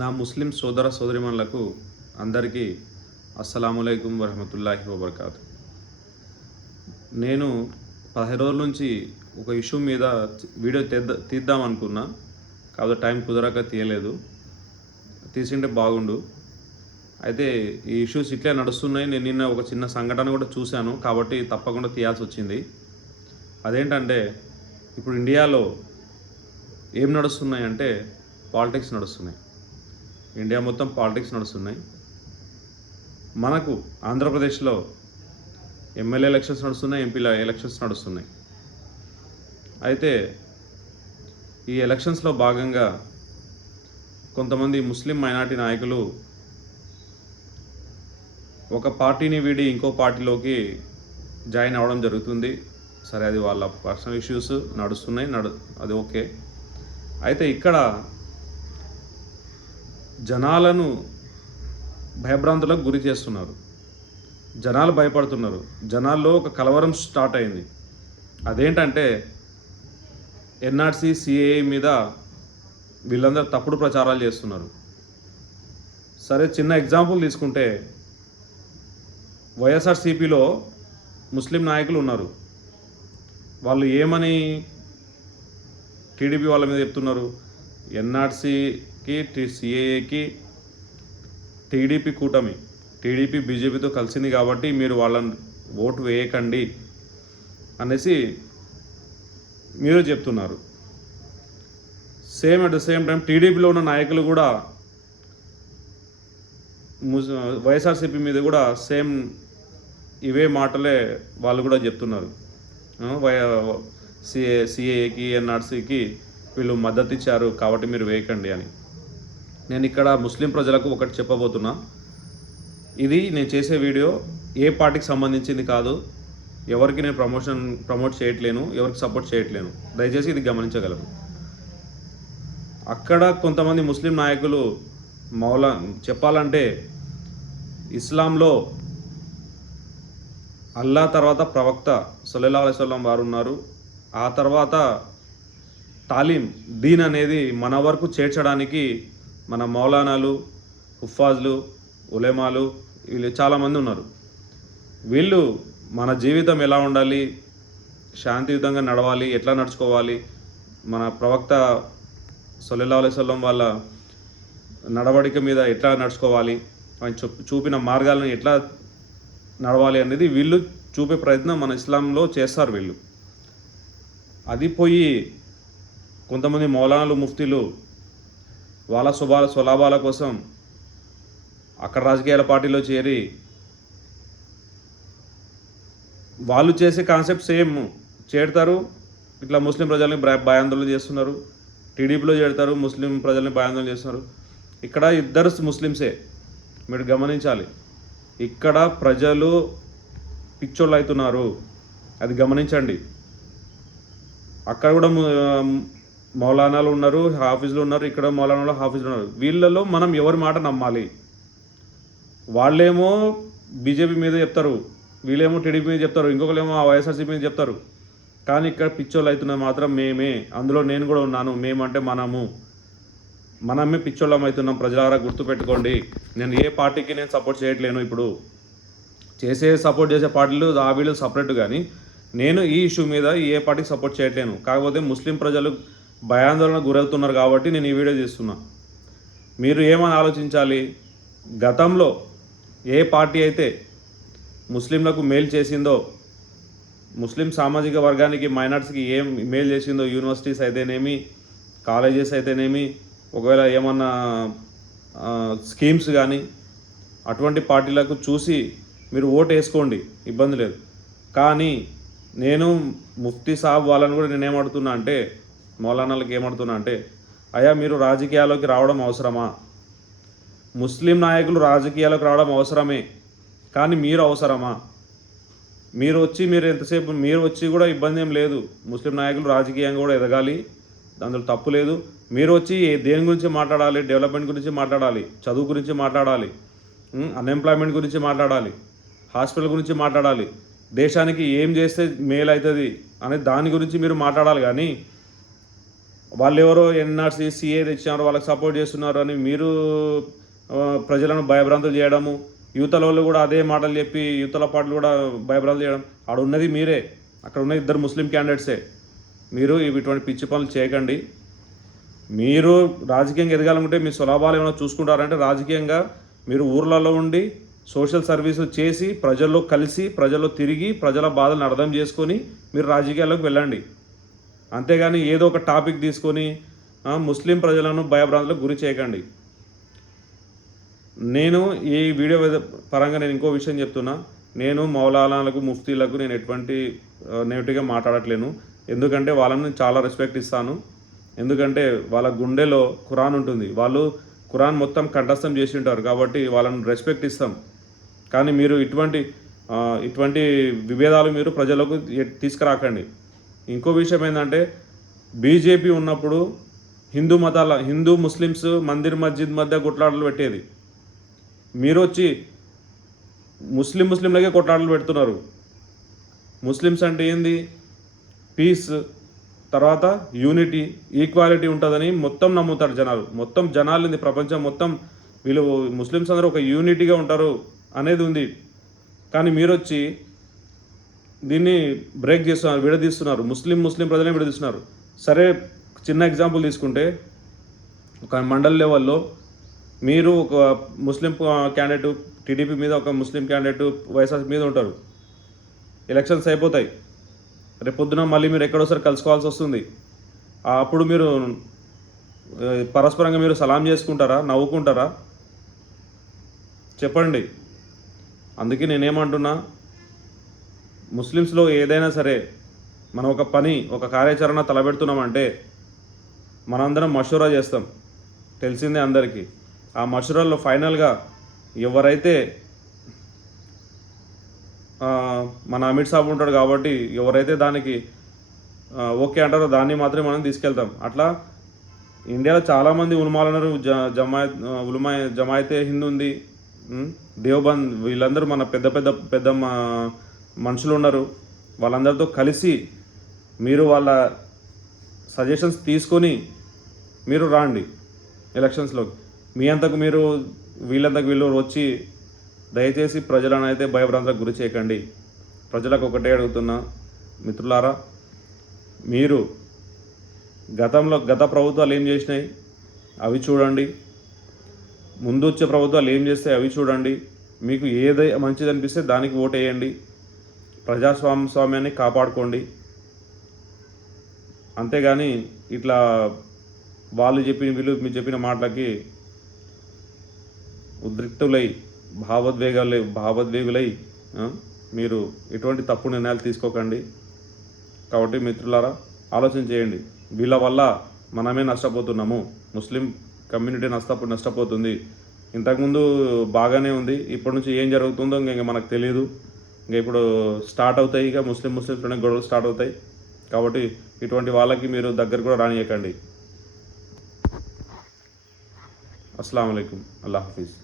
నా ముస్లిం సోదర సోదరిమణులకు అందరికీ అస్సలాములైకుం వరహమతుల్లాహి వబర్కాతు. నేను పదిహేను రోజుల నుంచి ఒక ఇష్యూ మీద వీడియో తీద్దా తీద్దాం అనుకున్నా. కాదు టైం కుదరక తీయలేదు. తీసింటే బాగుండు. అయితే ఈ ఇష్యూస్ ఇట్లే నడుస్తున్నాయి. నేను నిన్న ఒక చిన్న సంఘటన కూడా చూశాను. కాబట్టి తప్పకుండా తీయాల్సి వచ్చింది. అదేంటంటే ఇప్పుడు ఇండియాలో ఏం నడుస్తున్నాయి అంటే పాలిటిక్స్ నడుస్తున్నాయి. ఇండియా మొత్తం పాలిటిక్స్ నడుస్తున్నాయి. మనకు ఆంధ్రప్రదేశ్లో ఎమ్మెల్యే ఎలక్షన్స్ నడుస్తున్నాయి ఎంపీల ఎలక్షన్స్ నడుస్తున్నాయి. అయితే ఈ ఎలక్షన్స్లో భాగంగా కొంతమంది ముస్లిం మైనార్టీ నాయకులు ఒక పార్టీని వీడి ఇంకో పార్టీలోకి జాయిన్ అవ్వడం జరుగుతుంది. సరే అది వాళ్ళ పర్సనల్ ఇష్యూస్ నడుస్తున్నాయి నడు అది ఓకే. అయితే ఇక్కడ జనాలను భయభ్రాంతులకు గురి చేస్తున్నారు. జనాలు భయపడుతున్నారు. జనాల్లో ఒక కలవరం స్టార్ట్ అయింది. అదేంటంటే ఎన్ఆర్సి సిఏఏ మీద వీళ్ళందరూ తప్పుడు ప్రచారాలు చేస్తున్నారు. సరే చిన్న ఎగ్జాంపుల్ తీసుకుంటే వైఎస్ఆర్సీపీలో ముస్లిం నాయకులు ఉన్నారు. వాళ్ళు ఏమని టీడీపీ వాళ్ళ మీద చెప్తున్నారు? ఎన్ఆర్సీ టీ సిఏఏకి టీడీపీ కూటమి టీడీపీ బీజేపీతో కలిసింది కాబట్టి మీరు వాళ్ళని ఓటు వేయకండి అనేసి మీరు చెప్తున్నారు. Same at the same time టీడీపీలో ఉన్న నాయకులు కూడా వైఎస్ఆర్సీపీ మీద కూడా సేమ్ ఇవే మాటలే వాళ్ళు కూడా చెప్తున్నారు. వై సిఏ సిఏకి ఎన్ఆర్సీకి వీళ్ళు మద్దతు ఇచ్చారు కాబట్టి మీరు వేయకండి అని. నేను ఇక్కడ ముస్లిం ప్రజలకు ఒకటి చెప్పబోతున్నా. ఇది నేను చేసే వీడియో ఏ పార్టీకి సంబంధించింది కాదు. ఎవరికి నేను ప్రమోషన్ ప్రమోట్ చేయట్లేను ఎవరికి సపోర్ట్ చేయట్లేను. దయచేసి ఇది గమనించగలరు. అక్కడ కొంతమంది ముస్లిం నాయకులు మౌలా చెప్పాలంటే ఇస్లాంలో అల్లా తర్వాత ప్రవక్త సల్లల్లా అలైస్లం వారు ఉన్నారు. ఆ తర్వాత తాలీం దీన్ అనేది మన వరకు చేర్చడానికి మన మౌలానాలు హుఫాజ్లు ఉలేమాలు వీళ్ళు చాలామంది ఉన్నారు. వీళ్ళు మన జీవితం ఎలా ఉండాలి శాంతియుతంగా నడవాలి ఎట్లా నడుచుకోవాలి మన ప్రవక్త సొల్లెల్లా అలైవల్లం వాళ్ళ నడవడిక మీద ఎట్లా నడుచుకోవాలి ఆయన చూ చూపిన మార్గాలను ఎట్లా నడవాలి అనేది వీళ్ళు చూపే ప్రయత్నం మన ఇస్లాంలో చేస్తారు వీళ్ళు. అది పోయి కొంతమంది మౌలానాలు ముఫ్తీలు వాళ్ళ శుభాల స్వలాభాల కోసం అక్కడ రాజకీయాల పార్టీలో చేరి వాళ్ళు చేసే కాన్సెప్ట్ సేమ్ చేరుతారు ఇట్లా ముస్లిం ప్రజల్ని భయ- భయాందోళన చేస్తున్నారు. టీడీపీలో చేరుతారు ముస్లిం ప్రజల్ని భయాందోళన చేస్తున్నారు. ఇక్కడ ఇద్దరు ముస్లిమ్సే. మీరు గమనించాలి. ఇక్కడ ప్రజలు పిచ్చోళ్ళు అవుతున్నారు అది గమనించండి. అక్కడ కూడా మౌలానాలు ఉన్నారు హాఫీజులు ఉన్నారు ఇక్కడ మౌలానాలు హాఫీజులు ఉన్నారు. వీళ్ళలో మనం ఎవరి మాట నమ్మాలి? వాళ్ళేమో బీజేపీ మీద చెప్తారు వీళ్ళేమో టీడీపీ మీద చెప్తారు ఇంకొకరేమో ఆ వైఎస్ఆర్సీపీ మీద చెప్తారు. కానీ ఇక్కడ పిచ్చోళ్ళు అవుతున్నది మాత్రం మేమే అందులో నేను కూడా ఉన్నాను మేమంటే మనము. మనమే పిచ్చోళ్ళం అవుతున్నాం ప్రజలారా గుర్తుపెట్టుకోండి. నేను ఏ పార్టీకి నేను సపోర్ట్ చేయట్లేను ఇప్పుడు. చేసే సపోర్ట్ చేసే పార్టీలు ఆ వీళ్ళు సపరేట్ కానీ నేను ఈ ఇష్యూ మీద ఏ పార్టీకి సపోర్ట్ చేయట్లేను. కాకపోతే ముస్లిం ప్రజలు భయాందోళన గురవుతున్నారు కాబట్టి నేను ఈ వీడియో చేస్తున్నా మీరు ఏమని ఆలోచించాలి? గతంలో ఏ పార్టీ అయితే ముస్లింలకు మేలు చేసిందో ముస్లిం సామాజిక వర్గానికి మైనార్టీస్కి ఏం మేలు చేసిందో యూనివర్సిటీస్ అయితేనేమి కాలేజెస్ అయితేనేమి ఒకవేళ ఏమన్నా స్కీమ్స్ కానీ అటువంటి పార్టీలకు చూసి మీరు ఓటు వేసుకోండి ఇబ్బంది లేదు. కానీ నేను ముఫ్తీ సాబ్ వాళ్ళని కూడా నేనేమడుతున్నా అంటే మౌలానాలకు ఏమంటున్నా అంటే అయ్యా మీరు రాజకీయాల్లోకి రావడం అవసరమా? ముస్లిం నాయకులు రాజకీయాలకు రావడం అవసరమే కానీ మీరు అవసరమా? మీరు వచ్చి మీరు ఎంతసేపు మీరు వచ్చి కూడా ఇబ్బంది ఏం లేదు. ముస్లిం నాయకులు రాజకీయంగా కూడా ఎదగాలి అందులో తప్పు లేదు. మీరు వచ్చి దేని గురించి మాట్లాడాలి? డెవలప్మెంట్ గురించి మాట్లాడాలి చదువు గురించి మాట్లాడాలి అన్ఎంప్లాయ్మెంట్ గురించి మాట్లాడాలి హాస్పిటల్ గురించి మాట్లాడాలి దేశానికి ఏం చేస్తే మేలు అవుతుంది అనే దాని గురించి మీరు మాట్లాడాలి కానీ వాళ్ళు ఎవరో ఎన్ఆర్సీ సిఏ తెచ్చినారు వాళ్ళకి సపోర్ట్ చేస్తున్నారు అని మీరు ప్రజలను భయభ్రాంతులు చేయడము యువతల వాళ్ళు కూడా అదే మాటలు చెప్పి యువతల పాటలు కూడా భయభ్రాంతులు చేయడం ఆడ ఉన్నది మీరే. అక్కడ ఉన్న ఇద్దరు ముస్లిం క్యాండిడేట్సే. మీరు ఇటువంటి పిచ్చి పనులు చేయకండి. మీరు రాజకీయంగా ఎదగాలనుకుంటే మీ స్వలాభాలు ఏమైనా చూసుకుంటారంటే రాజకీయంగా మీరు ఊర్లలో ఉండి సోషల్ సర్వీసులు చేసి ప్రజల్లో కలిసి ప్రజల్లో తిరిగి ప్రజల బాధలను అర్థం చేసుకొని మీరు రాజకీయాల్లోకి వెళ్ళండి. అంతేగాని ఏదో ఒక టాపిక్ తీసుకొని ముస్లిం ప్రజలను భయభ్రాంతులకు గురి చేయకండి. నేను ఈ వీడియో పరంగా నేను ఇంకో విషయం చెప్తున్నా. నేను మౌలానాలకు ముఫ్తీలకు నేను ఎటువంటి నెగిటివ్గా మాట్లాడట్లేను. ఎందుకంటే వాళ్ళని చాలా రెస్పెక్ట్ ఇస్తాను. ఎందుకంటే వాళ్ళ గుండెలో ఖురాన్ ఉంటుంది. వాళ్ళు ఖురాన్ మొత్తం కంఠస్థం చేసి ఉంటారు. కాబట్టి వాళ్ళని రెస్పెక్ట్ ఇస్తాం. కానీ మీరు ఇటువంటి ఇటువంటి విభేదాలు మీరు ప్రజలకు తీసుకురాకండి. ఇంకో విషయం ఏంటంటే బీజేపీ ఉన్నప్పుడు హిందూ మతాల హిందూ ముస్లిమ్స్ మందిర్ మస్జిద్ మధ్య కొట్లాటలు పెట్టేది. మీరు వచ్చి ముస్లిం ముస్లింలకే కొట్లాటలు పెడుతున్నారు. ముస్లిమ్స్ అంటే ఏంది? పీస్ తర్వాత యూనిటీ ఈక్వాలిటీ ఉంటుందని మొత్తం నమ్ముతారు జనాలు. మొత్తం జనాలు ఉంది ప్రపంచం మొత్తం వీళ్ళు ముస్లిమ్స్ అందరూ ఒక యూనిటీగా ఉంటారు అనేది ఉంది. కానీ మీరు వచ్చి దీన్ని బ్రేక్ చేస్తున్నారు విడదీస్తున్నారు. ముస్లిం ముస్లిం ప్రజలే విడదీస్తున్నారు. సరే చిన్న ఎగ్జాంపుల్ తీసుకుంటే ఒక మండల్ లెవెల్లో మీరు ఒక ముస్లిం క్యాండిడేట్ టీడీపీ మీద ఒక ముస్లిం క్యాండిడేట్ వైఎస్ఆర్ మీద ఉంటారు. ఎలక్షన్స్ అయిపోతాయి. రేపు పొద్దున మళ్ళీ మీరు ఎక్కడోసారి కలుసుకోవాల్సి వస్తుంది. అప్పుడు మీరు పరస్పరంగా మీరు సలాం చేసుకుంటారా నవ్వుకుంటారా? చెప్పండి. అందుకే నేనేమంటున్నా ముస్లిమ్స్లో ఏదైనా సరే మనం ఒక పని ఒక కార్యాచరణ తలబెడుతున్నామంటే మనందరం మషూరా చేస్తాం. తెలిసిందే అందరికీ. ఆ మషూరాల్లో ఫైనల్గా ఎవరైతే మన అమిత్ సాబ్ ఉంటాడు కాబట్టి ఎవరైతే దానికి ఓకే అంటారో దాన్ని మాత్రమే మనం తీసుకెళ్తాం. అట్లా ఇండియాలో చాలామంది ఉలమాలు ఉన్నారు జ జమాయత్ ఉలుమా ఉలమా జమాయతే హింద్ ఉంది. దేవబంద్ వీళ్ళందరూ మన పెద్ద పెద్ద పెద్ద మా- మనుషులు ఉన్నారు వాళ్ళందరితో కలిసి మీరు వాళ్ళ సజెషన్స్ తీసుకొని మీరు రాండి ఎలక్షన్స్లోకి. మీ అంతకు మీరు వీళ్ళంతకు వీళ్ళు వచ్చి దయచేసి ప్రజలను అయితే భయభ్రాంతలకు గురి చేయకండి. ప్రజలకు ఒకటే అడుగుతున్నా మిత్రులారా మీరు గతంలో గత ప్రభుత్వాలు ఏం చేసినాయి? అవి చూడండి. ముందు వచ్చే ప్రభుత్వాలు ఏం చేస్తాయి అవి చూడండి. మీకు ఏదై మంచిది అనిపిస్తే దానికి ఓటేయండి ప్రజాస్వామ్యాన్ని కాపాడుకోండి. అంతేగాని ఇట్లా వాళ్ళు చెప్పిన వీళ్ళు మీరు చెప్పిన మాటలకి ఉద్రిక్తులై భావోద్వేగాలై భావోద్వేగులై మీరు ఎటువంటి తప్పు నిర్ణయాలు తీసుకోకండి. కాబట్టి మిత్రులారా ఆలోచన చేయండి. వీళ్ళ వల్ల మనమే నష్టపోతున్నాము. Muslim community నష్టపో నష్టపోతుంది. ఇంతకుముందు బాగానే ఉంది. ఇప్పటి నుంచి ఏం జరుగుతుందో ఇంకా ఇంకా మనకు తెలియదు ఇంకా ఇప్పుడు స్టార్ట్ అవుతాయి ఇక ముస్లిం ముస్లింస్లోనే గొడవలు స్టార్ట్ అవుతాయి. కాబట్టి ఇటువంటి వాళ్ళకి మీరు దగ్గర కూడా రానియకండి. అస్సలం అయికం అల్లాహ్ హాఫీజ్.